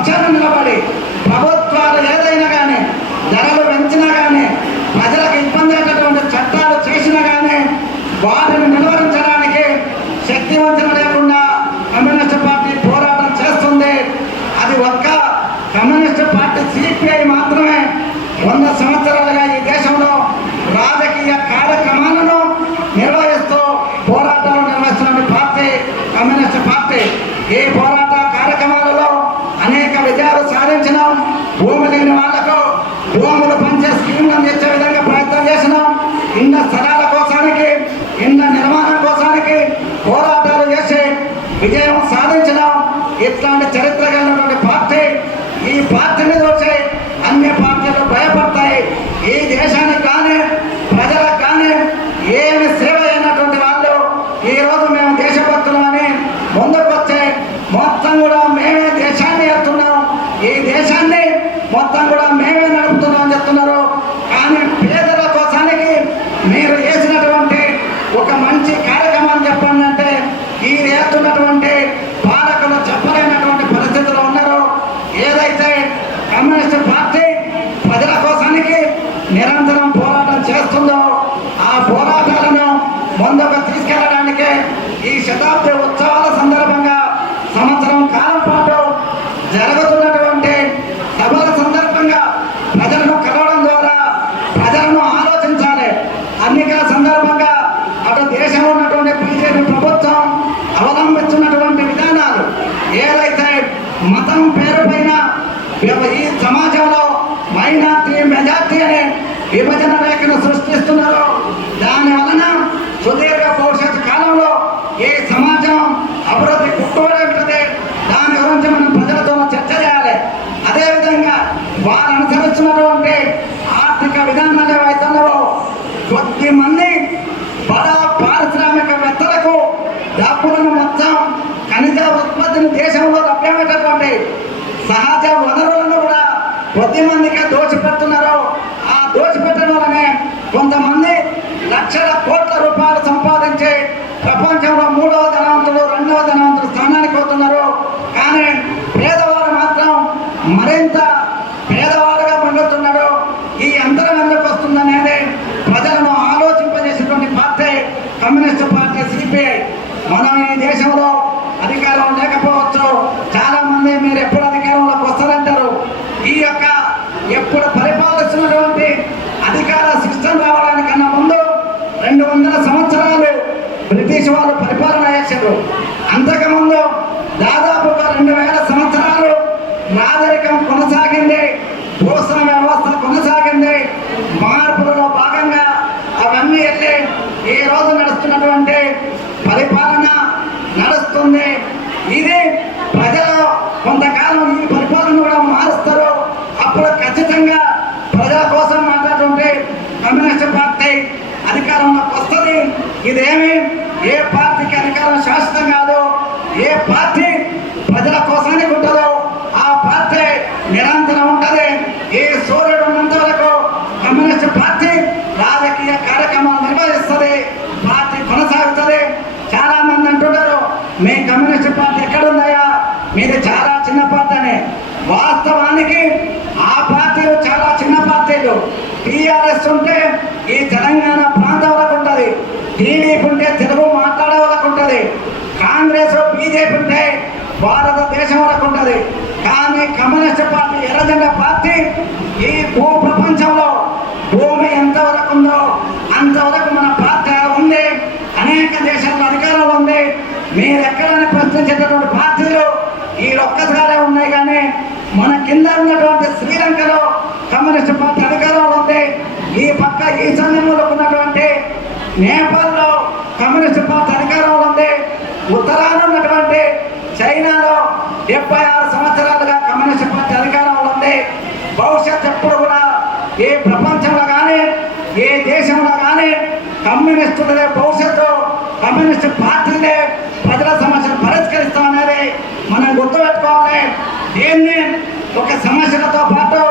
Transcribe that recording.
పక్షాన నిలబడి ప్రభుత్వాలు ఏదైనా కానీ ధరలు పెంచినా కానీ ప్రజలకు ఇబ్బంది అయినటువంటి చట్టాలు చేసినా కానీ వాటిని నిలువరించడానికి శక్తి లేకుండా కమ్యూనిస్ట్ పార్టీ పోరాటం చేస్తుంది. అది ఒక్క కమ్యూనిస్ట్ పార్టీ సిపిఐ మాత్రం ఇట్లాంటి చరిత్ర కలిగినటువంటి పార్టీ ఈ పార్టీ మీద వచ్చే అన్ని పార్టీలు భయపడతాయి. ఈ దేశానికి కానీ ప్రజలకు కానీ ఏమి సేవ అయినటువంటి వాళ్ళు ఈరోజు మేము దేశభక్తులు అని ముందుకు వచ్చే మొత్తం కూడా మేమే దేశాన్ని ఎత్తున్నాం. ఈ దేశాన్ని మొత్తం కూడా మేమే నడుపుతున్నాం అని చెప్తున్నారు కానీ పేదల కోసానికి మీరు వేసినటువంటి ఒక మంచి కార్యక్రమం చెప్పండి అంటే ఈ వేస్తున్నటువంటి పాలకులు చెప్పలేనటువంటి పరిస్థితుల్లో ఉన్నారు ఏదైతే కమ్యూనిస్ట్ పార్టీ ప్రజల కోసానికి నిరంతరం పోరాటం చేస్తుందో ఆ పోరాటాలను ముందుకు తీసుకెళ్ళడానికి ఈ శతాబ్ది ఉత్సవాల సందర్భంగా సంవత్సరం కాలం పాటు జరుగుతున్నటువంటి సభల సందర్భంగా ప్రజలను కలవడం ద్వారా ప్రజలను ఆలోచించాలి. అన్నిక సందర్భంగా అటు దేశంలో ఉన్నటువంటి బీజేపీ ప్రభుత్వం అవలంబిస్తున్నటువంటి విధానాలు ఏదైతే మతం పేరు పైన ఈ సమాజం డబ్బులను మొత్తం ఖనిజ ఉత్పత్తిని దేశంలో లభ్యమయ్యేటటువంటి సహజ వనరులను కూడా కొద్ది మందికి దోచిపెడుతున్నారు ఆ దోచిపెట్టడం వల్లనే కొంతమంది లక్షల కోట్ల రూపాయలు సంపాదించి ప్రపంచంలో మూడవ ధనవంతుడు రెండవ ధనవంతుడు స్థానానికి పోతున్నారు. కానీ పేదవాడు మాత్రం మరింత పేదవాడుగా పండుతున్నాడు ఈ యంత్రం ఎందుకు వస్తుందనేది ప్రజలను ఆలోచింపజేసినటువంటి పార్టీ కమ్యూనిస్ట్ పార్టీ సిపిఐ మనం ఈ దేశంలో అధికారం లేకపోవచ్చు. చాలా మంది మీరు ఎప్పుడు అధికారంలోకి వస్తారంటారు? ఈ యొక్క ఎప్పుడు పరిపాలిస్తున్నటువంటి అధికార సిస్టమ్ రావడానికన్నా ముందు రెండు వందల సంవత్సరాలు బ్రిటిష్ వాళ్ళు పరిపాలన చేశారు. అంతకుముందు దాదాపుగా రెండు వేల సంవత్సరాలు నాగరికం కొనసాగింది భూస్వామ్య వ్యవస్థ కొనసాగింది. మార్పులలో భాగంగా అవన్నీ వెళ్ళి ఈ రోజు నడుస్తున్నటువంటి మారుతుంది. ఇది ప్రజల కొంతకాలం ఈ పరిపాలన కూడా మారుస్తారు. అప్పుడు ఖచ్చితంగా ప్రజల కోసం మాట్లాడుతుంటే కమ్యూనిస్ట్ పార్టీ అధికారంలోకి వస్తుంది. ఇదేమి ఏ పార్టీకి అధికారం శాశ్వతం కాదు ఏ పార్టీ ప్రజల కోసానికి ఉంటుందో ఆ పార్టీ నిరంతరం ఉంటుంది ఈ సూర్యుడు ఉన్నంత వరకు కమ్యూనిస్ట్ పార్టీ రాజకీయ కార్యక్రమాలు నిర్వహిస్తుంది పార్టీ కొనసాగుతుంది చాలా మంది అంటున్నారు మీ కమ్యూనిస్ట్ పార్టీ ఎక్కడుందయ్యా మీది చాలా చిన్న పార్టీ అని వాస్తవానికి ఆ పార్టీలు చాలా చిన్న పార్టీలు. టీఆర్ఎస్ ఉంటే ఈ తెలంగాణ ప్రాంతం వరకు ఉంటుంది. టీడీపీ ఉంటే తెలుగు మాట్లాడే వరకు ఉంటుంది. కాంగ్రెస్ బీజేపీ ఉంటే భారతదేశం వరకు ఉంటుంది. కానీ కమ్యూనిస్ట్ పార్టీ ఎర్రజెండ పార్టీ ఈ భూ ప్రపంచంలో భూమి ఎంతవరకు ఉందో అంతవరకు మన పార్టీ ఉంది అనేక దేశాల్లో అధికారంలో ఉంది. మీరు ఎక్కడైనా ప్రశ్నించేటటువంటి పార్టీలు ఈ ఒక్కసారే ఉన్నాయి కానీ మన కింద ఉన్నటువంటి శ్రీలంకలో కమ్యూనిస్ట్ పార్టీ అధికారంలో ఉంది. ఈ పక్క ఈశాన్యంలో ఉన్నటువంటి నేపాల్లో కమ్యూనిస్ట్ పార్టీ అధికారంలో ఉంది. ఉత్తరాన ఉన్నటువంటి చైనాలో డెబ్బై ఆరు సంవత్సరాలుగా కమ్యూనిస్ట్ పార్టీ అధికారంలో ఉంది. భవిష్యత్ ఎప్పుడు కూడా ఏ ప్రపంచంలో కానీ ఏ దేశంలో కానీ కమ్యూనిస్టులదే భవిష్యత్తు. కమ్యూనిస్ట్ పార్టీలే ప్రజల సమస్యలు పరిష్కరిస్తామనేది మనం గుర్తుపెట్టుకోవాలి. దీన్ని? ఒక సమస్యలతో పాటు